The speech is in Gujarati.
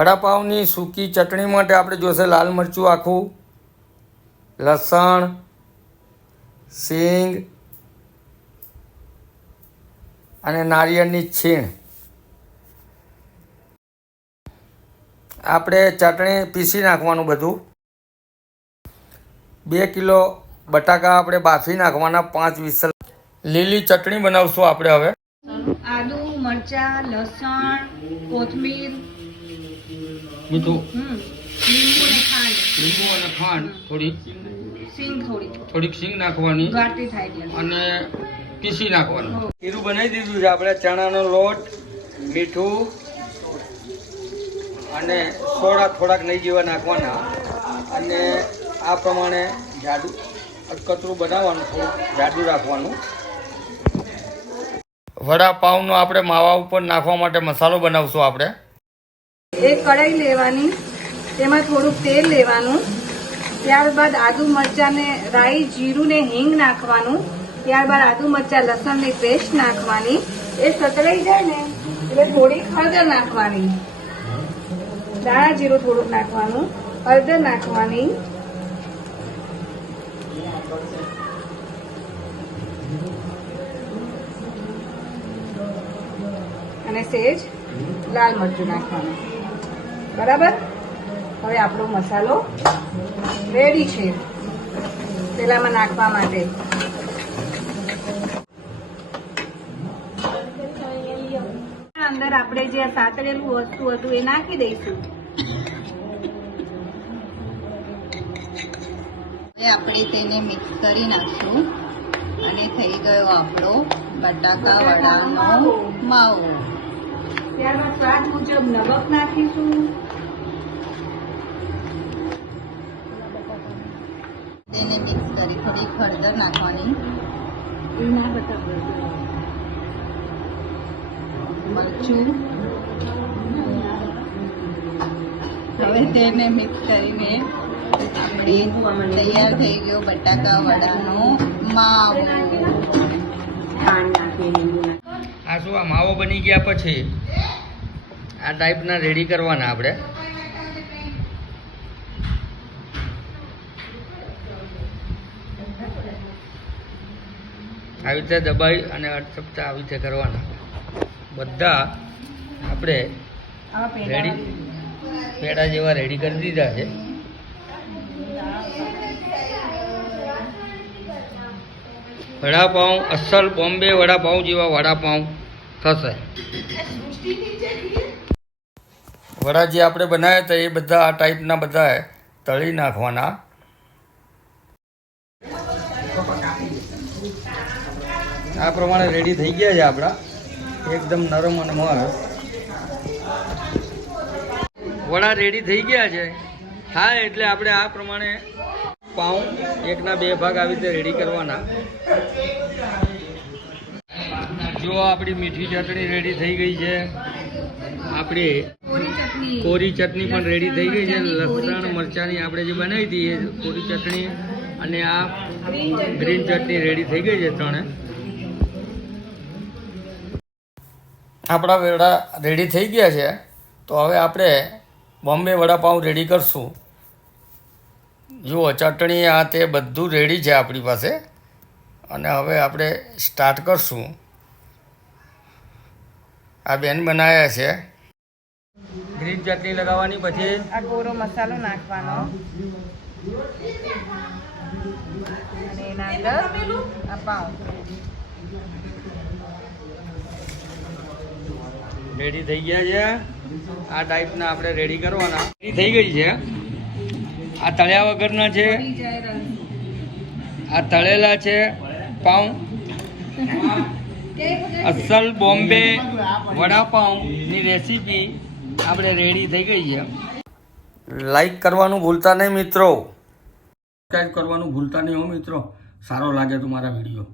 વડાપાઉંની સૂકી ચટણી માટે આપણે જોશે લાલ મરચું આખું, લસણ, સિંગ અને નારિયેળની છીણ. આપણે ચટણી પીસી નાખવાનું બધું. 2 કિલો બટાકા આપણે બાફી નાખવાના, 5 વિસલ. લીલી ચટણી બનાવશું આપણે હવે. આદુ, મરચાં, લસણ, કોથમીર, મીઠું, લીંબુ અને ખાંડ. લીંબુ અને ખાંડ, થોડીક સિંગ નાખવાની અને પીસી નાખવાનું. ખીરું બનાવી દીધું છે આપણે. ચણાનો લોટ, મીઠું અને સોડા થોડાક નહીં જેવા નાખવાના અને આ પ્રમાણે જાડું કચરું બનાવવાનું, થોડું જાડું રાખવાનું. વડાપાઉંનો આપણે માવા ઉપર નાખવા માટે મસાલો બનાવશું આપણે. એક કઢાઈ લેવાની, તેમાં થોડુંક તેલ લેવાનું, ત્યારબાદ આદુ મરચાં ને રાઈ, જીરું ને હિંગ નાખવાનું, ત્યારબાદ આદુ મરચાં લસણની પેસ્ટ નાખવાની. એ સતળાઈ જાય ને એટલે થોડી હળદર નાખવાની, દાણા જીરું થોડુંક નાખવાનું, હળદર નાખવાની, અને સેજ લાલ મરચું નાખવાનું. બરાબર. હવે આપણો મસાલો રેડી છે પેલામાં નાખવા માટે. અંદર આપણે જે સાતળેલું વસ્તુ હતું એ નાખી દઈશું. હવે આપણે તેને મિક્સ કરી નાખશું અને થઈ ગયો આપણો બટાકા વડાનો માવો. ત્યારબાદ સ્વાદ મુજબ નમક નાખીશું. તેને મિક્સ કરી થોડી હળદર નાખવાની, મરચું. હવે તેને મિક્સ કરીને આપણે તૈયાર થઈ ગયો બટાકા વડાનો માવો. આ શું, આ માવો બની ગયા પછી આ ટાઈપના રેડી કરવાના આપણે. આવી રીતે દબાઈ અને અટચપટા આવી રીતે કરવાના. બધા આપણે રેડી પેડા જેવા રેડી કરી દીધા છે. વડાપાઉં અસલ બોમ્બે વડાપાઉં જેવા વડાપાઉં થશે. વડા જે આપણે બનાવ્યા હતા એ બધા આ ટાઈપના બધા તળી નાખવાના. આ પ્રમાણે રેડી થઈ ગયા છે આપણા, એકદમ નરમ અને મસ્ત વડા રેડી થઈ ગયા છે. થાય એટલે આપણે આ પ્રમાણે પાઉં 1ના 2 ભાગ આવી રીતે રેડી કરવાના. જો આપણી મીઠી ચટણી રેડી થઈ ગઈ છે, આપણી કોરી ચટણી પણ રેડી થઈ ગઈ છે. લસણ મરચાંની આપણે જે બનાવી હતી એ કોરી ચટણી અને આ ગ્રીન ચટણી રેડી થઈ ગઈ છે. ત્રણે આપણા વડા રેડી થઈ ગયા છે. તો હવે આપણે બોમ્બે વડાપાઉં રેડી કરશું. જુઓ ચટણી આ તે બધું રેડી છે આપણી પાસે અને હવે આપણે સ્ટાર્ટ કરશું. આ બેન બનાવ્યા છે. ગ્રીન ચટણી લગાવવાની, પછી આ કોરો મસાલો નાખવાનો અને એના અંદર આ પાઉં રેડી થઈ ગયા છે. આ ટાઈપના આપણે રેડી કરવાના. રેડી થઈ ગઈ છે. આ તળ્યા વગરના છે, આ તળેલા છે પાઉં. અસલ બોમ્બે વડાપાઉંની રેસીપી આપણે રેડી થઈ ગઈ છે. લાઈક કરવાનું ભૂલતા નહીં મિત્રો. સબસ્ક્રાઈબ કરવાનું ભૂલતા નહીં હો મિત્રો. સારો લાગે તો મારા વિડીયો.